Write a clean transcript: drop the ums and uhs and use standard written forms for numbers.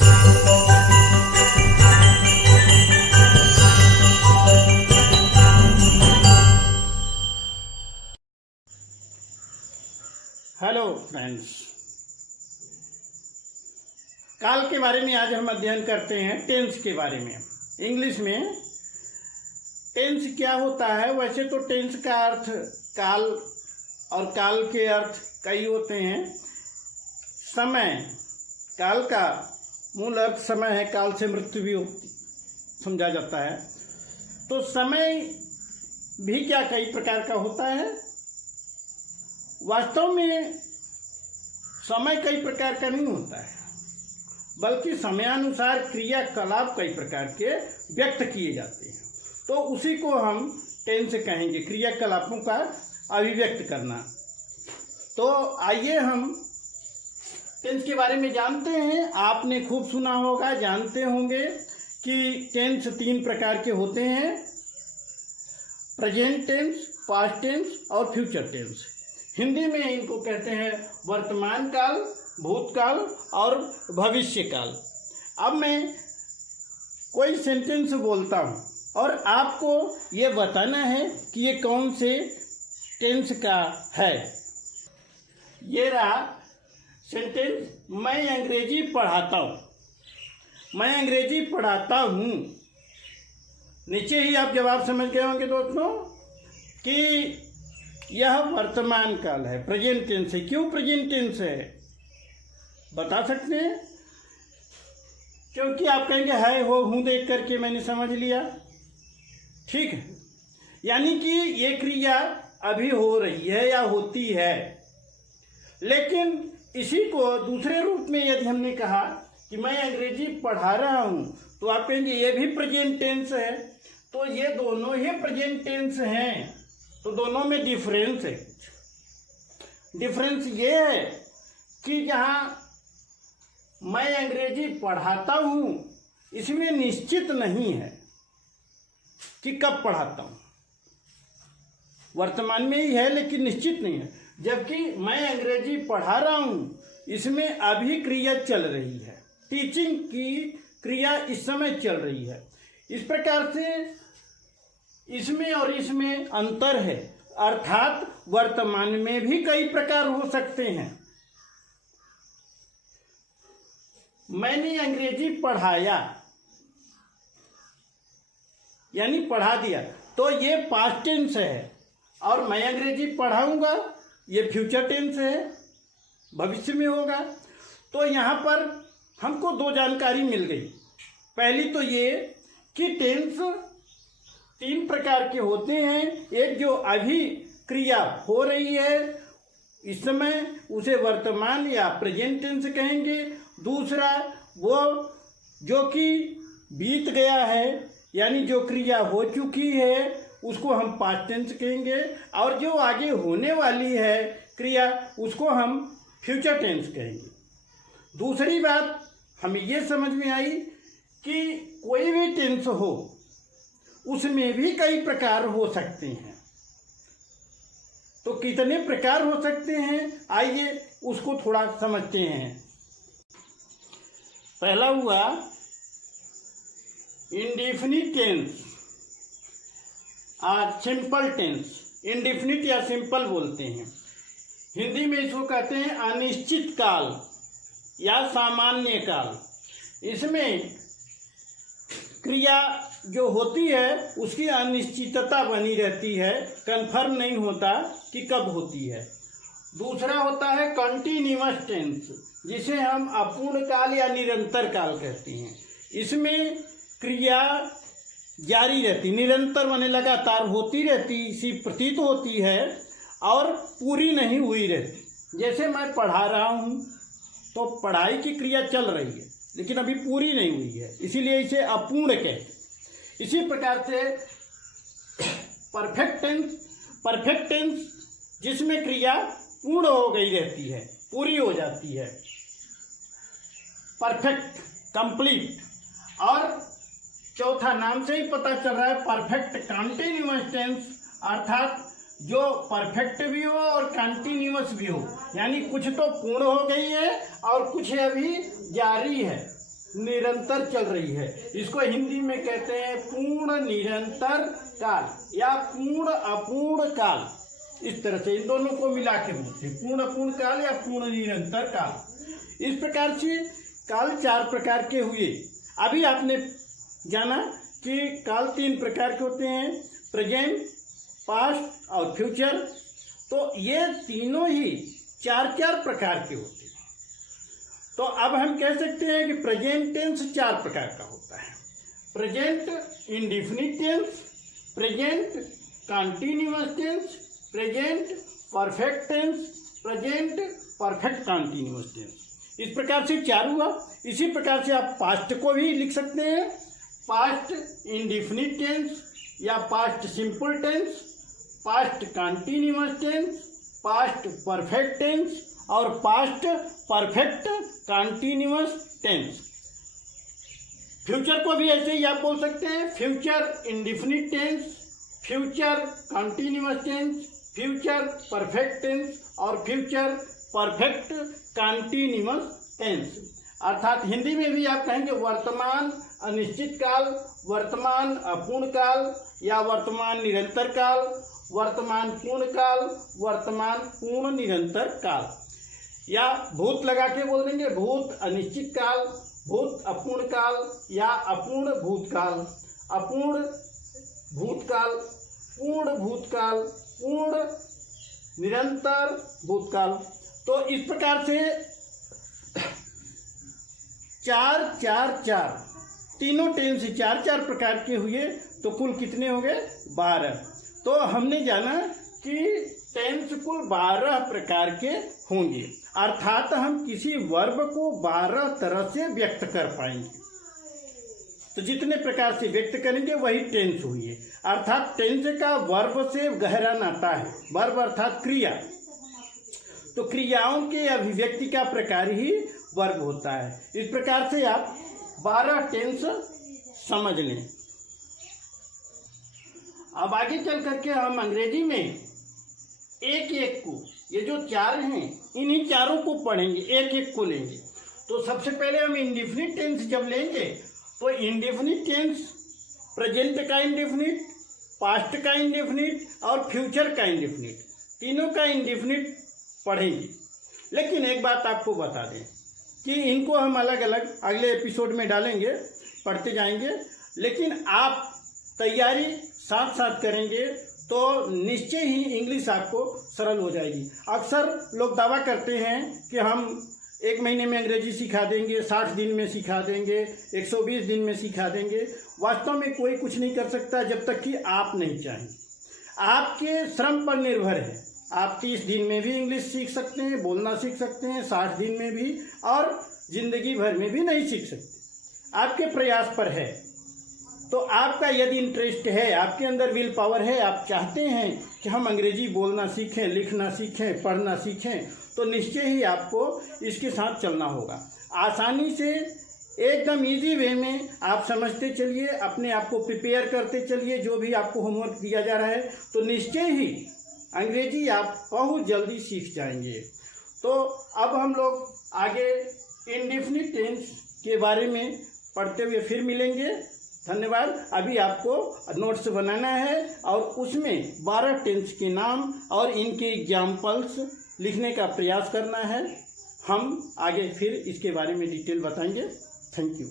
Hello friends, काल के बारे में आज हम अध्ययन करते हैं टेंस के बारे में। इंग्लिश में टेंस क्या होता है? वैसे तो टेंस का अर्थ काल और काल के अर्थ कई होते हैं। समय, काल का मूल अर्थ समय है, काल से मृत्यु भी समझा जाता है। तो समय भी क्या कई प्रकार का होता है? वास्तव में समय कई प्रकार का नहीं होता है, बल्कि समयानुसार क्रियाकलाप कई प्रकार के व्यक्त किए जाते हैं। तो उसी को हम टेंस कहेंगे, क्रियाकलापों का अभिव्यक्त करना। तो आइए हम टेंस के बारे में जानते हैं। आपने खूब सुना होगा, जानते होंगे कि टेंस 3 प्रकार के होते हैं: प्रेजेंट टेंस, पास्ट टेंस और फ्यूचर टेंस। हिंदी में इनको कहते हैं वर्तमान काल, भूतकाल और भविष्य काल। अब मैं कोई सेंटेंस बोलता हूँ और आपको ये बताना है कि ये कौन से टेंस का है। ये रहा सेंटेंस, मैं अंग्रेजी पढ़ाता हूँ। मैं अंग्रेजी पढ़ाता हूँ। नीचे ही आप जवाब समझ गए होंगे दोस्तों कि यह वर्तमान काल है, प्रेजेंट टेंस है। क्यों प्रेजेंट टेंस है बता सकते हैं? क्योंकि आप कहेंगे है हो हूँ देख करके मैंने समझ लिया, ठीक है। यानी कि ये क्रिया अभी हो रही है या होती है। लेकिन इसी को दूसरे रूप में यदि हमने कहा कि मैं अंग्रेजी पढ़ा रहा हूँ, तो आप कहेंगे ये भी प्रेजेंट टेंस है। तो ये दोनों ही प्रेजेंट टेंस हैं। तो दोनों में डिफरेंस है। डिफरेंस ये है कि जहाँ मैं अंग्रेजी पढ़ाता हूँ, इसमें निश्चित नहीं है कि कब पढ़ाता हूँ। वर्तमान में ही है लेकिन निश्चित नहीं है। जबकि मैं अंग्रेजी पढ़ा रहा हूँ, इसमें अभी क्रिया चल रही है, टीचिंग की क्रिया इस समय चल रही है। इस प्रकार से इसमें और इसमें अंतर है। अर्थात वर्तमान में भी कई प्रकार हो सकते हैं। मैंने अंग्रेजी पढ़ाया यानी पढ़ा दिया, तो ये पास्ट टेंस है। और मैं अंग्रेजी पढ़ाऊंगा, ये फ्यूचर टेंस है, भविष्य में होगा। तो यहाँ पर हमको 2 जानकारी मिल गई। पहली तो ये कि टेंस 3 प्रकार के होते हैं। एक जो अभी क्रिया हो रही है इस समय, उसे वर्तमान या प्रेजेंट टेंस कहेंगे। दूसरा वो जो कि बीत गया है, यानी जो क्रिया हो चुकी है, उसको हम पास्ट टेंस कहेंगे। और जो आगे होने वाली है क्रिया, उसको हम फ्यूचर टेंस कहेंगे। दूसरी बात हमें ये समझ में आई कि कोई भी टेंस हो, उसमें भी कई प्रकार हो सकते हैं। तो कितने प्रकार हो सकते हैं, आइए उसको थोड़ा समझते हैं। पहला हुआ इंडेफिनिट टेंस और सिंपल टेंस। इंडेफिनिट या सिंपल बोलते हैं। हिंदी में इसको कहते हैं अनिश्चित काल या सामान्य काल। इसमें क्रिया जो होती है उसकी अनिश्चितता बनी रहती है, कंफर्म नहीं होता कि कब होती है। दूसरा होता है कंटिन्यूअस टेंस, जिसे हम अपूर्ण काल या निरंतर काल कहते हैं। इसमें क्रिया जारी रहती, निरंतर माने लगातार होती रहती सी प्रतीत होती है और पूरी नहीं हुई रहती। जैसे मैं पढ़ा रहा हूँ, तो पढ़ाई की क्रिया चल रही है लेकिन अभी पूरी नहीं हुई है, इसीलिए इसे अपूर्ण कहते हैं। इसी प्रकार से परफेक्ट टेंस जिसमें क्रिया पूर्ण हो गई रहती है, पूरी हो जाती है, परफेक्ट, कंप्लीट। और चौथा नाम से ही पता चल रहा है परफेक्ट कंटिन्यूअस टेंस, अर्थात जो परफेक्ट भी हो और कंटिन्यूअस भी हो, यानी कुछ तो पूर्ण हो गई है और कुछ अभी जारी है। निरंतर चल रही है। इसको हिंदी में कहते हैं पूर्ण निरंतर काल या पूर्ण अपूर्ण काल। इस तरह से इन दोनों को मिला के बोलते हैं पूर्ण अपूर्ण काल या पूर्ण निरंतर काल। इस प्रकार से काल 4 प्रकार के हुए। अभी आपने जाना कि काल 3 प्रकार के होते हैं, प्रेजेंट, पास्ट और फ्यूचर। तो ये तीनों ही 4 प्रकार के होते हैं। तो अब हम कह सकते हैं कि प्रेजेंट टेंस 4 प्रकार का होता है। Present indefinite tense, present continuous tense, present perfect tense, present perfect continuous tense. इस प्रकार से 4 हुआ। इसी प्रकार से आप पास्ट को भी लिख सकते हैं, पास्ट इंडेफिनिट टेंस या past simple tense, past continuous tense, past perfect tense और past perfect continuous tense. Future को भी ऐसे ही आप बोल सकते हैं, future indefinite tense, future continuous tense, future perfect tense और फ्यूचर परफेक्ट कंटीन्यूअस टेंस। अर्थात हिंदी में भी आप कहेंगे वर्तमान अनिश्चित काल, वर्तमान अपूर्ण काल या वर्तमान निरंतर काल, वर्तमान पूर्ण काल, वर्तमान पूर्ण निरंतर काल। या भूत लगा के बोल देंगे भूत अनिश्चित काल, भूत अपूर्ण काल या अपूर्ण भूतकाल, अपूर्ण भूतकाल, पूर्ण भूतकाल, पूर्ण निरंतर भूतकाल। तो इस प्रकार से 4 तीनों टेंस 4 प्रकार के हुए। तो कुल कितने हो गए? 12। तो हमने जाना कि टेंस कुल 12 प्रकार के होंगे। अर्थात हम किसी वर्ब को 12 तरह से व्यक्त कर पाएंगे। तो जितने प्रकार से व्यक्त करेंगे वही टेंस हुई है। अर्थात टेंस का वर्ब से गहरा नाता है। वर्ब अर्थात क्रिया। तो क्रियाओं के अभिव्यक्ति का प्रकार ही वर्ब होता है। इस प्रकार से आप 12 टेंस समझ लें। अब आगे चल करके हम अंग्रेजी में एक एक को, ये जो 4 हैं इन्हीं 4 को पढ़ेंगे, एक एक को लेंगे। तो सबसे पहले हम इंडेफिनिट टेंस जब लेंगे तो इंडेफिनिट टेंस प्रेजेंट का इंडेफिनिट, पास्ट का इंडेफिनिट और फ्यूचर का इंडेफिनिट, तीनों का इंडेफिनिट पढ़ेंगे। लेकिन एक बात आपको बता दें कि इनको हम अलग अलग अगले एपिसोड में डालेंगे, पढ़ते जाएंगे। लेकिन आप तैयारी साथ साथ करेंगे तो निश्चय ही इंग्लिश आपको सरल हो जाएगी। अक्सर लोग दावा करते हैं कि हम 1 महीने में अंग्रेजी सिखा देंगे, 60 दिन में सिखा देंगे, 120 दिन में सिखा देंगे। वास्तव में कोई कुछ नहीं कर सकता जब तक कि आप नहीं चाहें। आपके श्रम पर निर्भर है। आप 30 दिन में भी इंग्लिश सीख सकते हैं, बोलना सीख सकते हैं, 60 दिन में भी, और जिंदगी भर में भी नहीं सीख सकते। आपके प्रयास पर है। तो आपका यदि इंटरेस्ट है, आपके अंदर विल पावर है, आप चाहते हैं कि हम अंग्रेजी बोलना सीखें, लिखना सीखें, पढ़ना सीखें, तो निश्चय ही आपको इसके साथ चलना होगा। आसानी से एकदम इजी वे में आप समझते चलिए, अपने आप को प्रिपेयर करते चलिए। जो भी आपको होमवर्क दिया जा रहा है तो निश्चय ही अंग्रेजी आप बहुत जल्दी सीख जाएंगे। तो अब हम लोग आगे इंडेफिनिट टेंस के बारे में पढ़ते हुए फिर मिलेंगे। धन्यवाद। अभी आपको नोट्स बनाना है और उसमें 12 टेंस के नाम और इनके एग्जाम्पल्स लिखने का प्रयास करना है। हम आगे फिर इसके बारे में डिटेल बताएंगे। Thank you.